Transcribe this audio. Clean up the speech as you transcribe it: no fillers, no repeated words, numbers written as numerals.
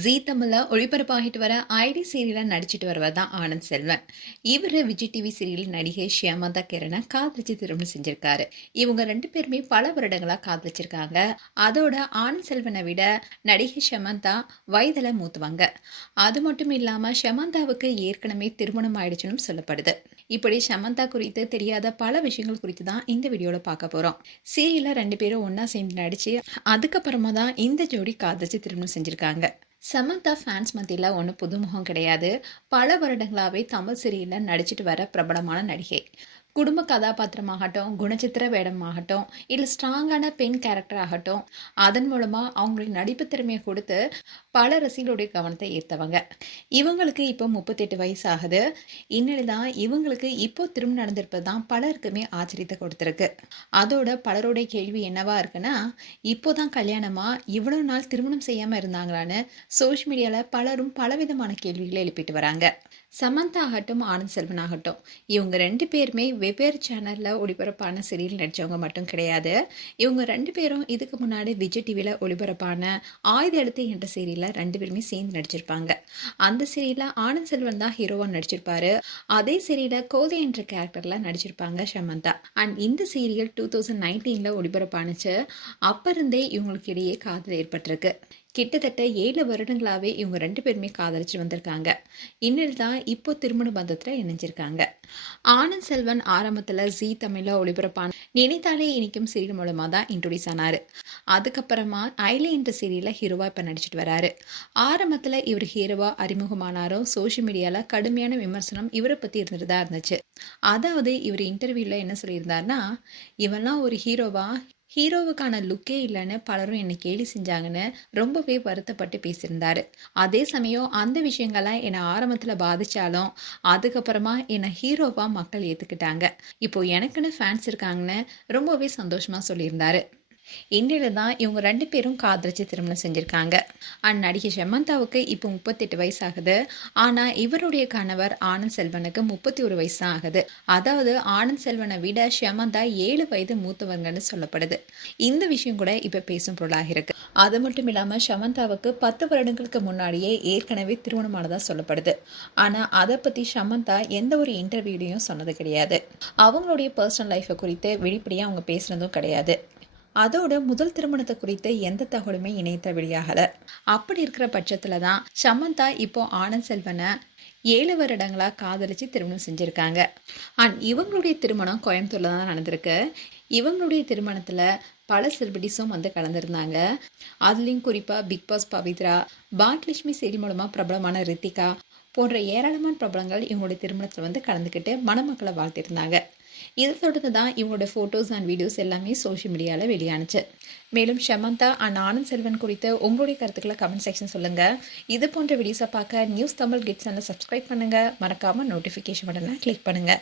ஜீ தமிழ்ல ஒளிபரப்பாகிட்டு வர ஐடி சீரியல்ல நடிச்சிட்டு வருவர் தான் ஆனந்த் செல்வன். இவரு விஜய் டிவி சீரியல் நடிகை ஷியாமந்தா கிரணை காதலிச்சு திருமணம் செஞ்சிருக்காரு. இவங்க 2 பேருமே பல வருடங்களா காதலிச்சிருக்காங்க. அதோட ஆனந்த் செல்வனை விட நடிகை ஷியாமந்தா வயதுல மூத்தவங்க. அது மட்டும் இல்லாம ஷியாமந்தாவுக்கு ஏற்கனவே திருமணம் ஆயிடுச்சுன்னு சொல்லப்படுது. இப்படி ஷமந்தா குறித்து தெரியாத பல விஷயங்கள் குறித்து தான் இந்த வீடியோல பார்க்க போறோம். சீரியல்ல 2 பேரும் ஒண்ணா சேர்ந்து நடிச்சு அதுக்கப்புறமா தான் இந்த ஜோடி காதலிச்சு திருமணம் செஞ்சிருக்காங்க. சமந்தா ஃபேன்ஸ் மத்தியில ஒன்றும் புதுமுகம் கிடையாது. பல வருடங்களாவே தமிழ் சீரியல்ல நடிச்சிட்டு வர பிரபலமான நடிகை. குடும்ப கதாபாத்திரமாகட்டும், குணச்சித்திர வேடமாகட்டும், இல்லை ஸ்ட்ராங்கான பெண் கேரக்டர் ஆகட்டும், அதன் மூலமா அவங்களுடைய நடிப்பு திறமையை கொடுத்து பல ரசிகர்களுடைய கவனத்தை ஈர்த்தவங்க. இவங்களுக்கு இப்போ 38 வயசு ஆகுது. இந்நிலை தான் இவங்களுக்கு இப்போ திருமணம் நடந்திருப்பது தான் பலருக்குமே ஆச்சரியத்தை கொடுத்துருக்கு. அதோட பலருடைய கேள்வி என்னவா இருக்குன்னா, இப்போதான் கல்யாணமா இவ்வளவு நாள் திருமணம் செய்யாம இருந்தாங்களான்னு சோஷியல் மீடியால பலரும் பலவிதமான கேள்விகளை எழுப்பிட்டு வராங்க. சமந்தா ஆகட்டும், ஆனந்த் செல்வன் ஆகட்டும், இவங்க 2 பேருமே வெவ்வேறு சேனல்ல ஒளிபரப்பான சீரியல் நடிச்சவங்க மட்டும் கிடையாது. இவங்க 2 பேரும் இதுக்கு முன்னாடி விஜய் டிவில ஒளிபரப்பான ஆயுத எழுத்து என்ற சீரியல்ல 2 பேருமே சேர்ந்து நடிச்சிருப்பாங்க. அந்த சீரியல்ல ஆனந்த் செல்வன் தான் ஹீரோவா நடிச்சிருப்பாரு. அதே சீரியல்ல கோதை என்ற கேரக்டர்ல நடிச்சிருப்பாங்க சமந்தா. அண்ட் இந்த சீரியல் 2019ல ஒளிபரப்பானுச்சு. அப்ப இருந்தே இவங்களுக்கு இடையே காதல் ஏற்பட்டிருக்கு. கிட்டத்தட்ட 7 வருடங்களாவே இவங்க 2 பேருமே காதலிச்சு வந்திருக்காங்க. இந்நிலையில் தான் இப்போ திருமண பந்தத்துல இணைஞ்சிருக்காங்க. ஆனந்த் செல்வன் ஆரம்பத்துல ஜீ தமிழ்ல ஒளிபரப்பான நினைத்தாலே இனிக்கும் சீரியல் மூலமா தான் இன்ட்ரோடியூஸ் ஆனாரு. அதுக்கப்புறமா ஐலே என்ற சீரியல்ல ஹீரோவா இப்ப நடிச்சிட்டு வராரு. ஆரம்பத்துல இவர் ஹீரோவா அறிமுகமானாரோ சோஷியல் மீடியால கடுமையான விமர்சனம் இவரை பத்தி இருந்துட்டு தான் இருந்துச்சு. அதாவது இவர் இன்டர்வியூல என்ன சொல்லியிருந்தாருன்னா, இவெல்லாம் ஒரு ஹீரோவா, ஹீரோவுக்கான லுக்கே இல்லைன்னு பலரும் என்னை கேலி செஞ்சாங்கன்னு ரொம்பவே வருத்தப்பட்டு பேசியிருந்தாரு. அதே சமயம் அந்த விஷயங்கள்லாம் என்னை ஆரம்பத்தில் பாதிச்சாலும் அதுக்கப்புறமா என்னை ஹீரோவா மக்கள் ஏற்றுக்கிட்டாங்க. இப்போ எனக்குன்னு ஃபேன்ஸ் இருக்காங்கன்னு ரொம்பவே சந்தோஷமா சொல்லியிருந்தாரு. இந்நிலையில தான் இவங்க 2 பேரும் காதலிச்சு திருமணம் செஞ்சிருக்காங்க. அண்ட் நடிகை ஷமந்தாவுக்கு இப்போ 38 வயசு ஆகுது. ஆனா இவருடைய கணவர் ஆனந்த் செல்வனுக்கு 31 வயசு தான் ஆகுது. அதாவது ஆனந்த் செல்வனை விட ஷமந்தா 7 வயது மூத்தவங்கன்னு சொல்லப்படுது. இந்த விஷயம் கூட இப்ப பேசும் பொருளாக இருக்கு. அது மட்டும் இல்லாம ஷமந்தாவுக்கு 10 வருடங்களுக்கு முன்னாடியே ஏற்கனவே திருமணமானதா சொல்லப்படுது. ஆனா அதை பத்தி ஷமந்தா எந்த ஒரு இன்டர்வியூலையும் சொன்னது கிடையாது. அவங்களுடைய பர்சனல் லைஃபை குறித்து வெளிப்படையா அவங்க பேசுனதும் கிடையாது. அதோட முதல் திருமணத்தை குறித்து எந்த தகவலுமே இணையத்தில் வெளியாகல. அப்படி இருக்கிற பட்சத்துல தான் சமந்தா இப்போ ஆனந்த் செல்வனை 7 வருடங்களா காதலிச்சு திருமணம் செஞ்சிருக்காங்க. அண்ட் இவங்களுடைய திருமணம் கோயம்புத்தூர்ல தான் நடந்திருக்கு. இவங்களுடைய திருமணத்துல பல செலிபிரிட்டிஸும் வந்து கலந்துருந்தாங்க. அதுலேயும் குறிப்பா Bigg Boss Pavithra, Bhagyalakshmi serial மூலமா பிரபலமான ரித்திகா போன்ற ஏராளமான பிரபலங்கள் இவங்களுடைய திருமணத்தில் வந்து கலந்துக்கிட்டு மணமக்களை வாழ்த்திருந்தாங்க. இதை தொடர்ந்து தான் இவங்களோட ஃபோட்டோஸ் அண்ட் வீடியோஸ் எல்லாமே சோஷியல் மீடியாவில் வெளியானுச்சு. மேலும் ஷமந்தா அண்ட் ஆனந்த் செல்வன் குறித்து உங்களுடைய கருத்துக்களை கமெண்ட் செக்ஷன் சொல்லுங்கள். இது போன்ற வீடியோஸை பார்க்க நியூஸ் தமிழ் கிட்ஸ் சேனலை சப்ஸ்கிரைப் பண்ணுங்கள். மறக்காமல் நோட்டிஃபிகேஷன் பட்டனை கிளிக் பண்ணுங்கள்.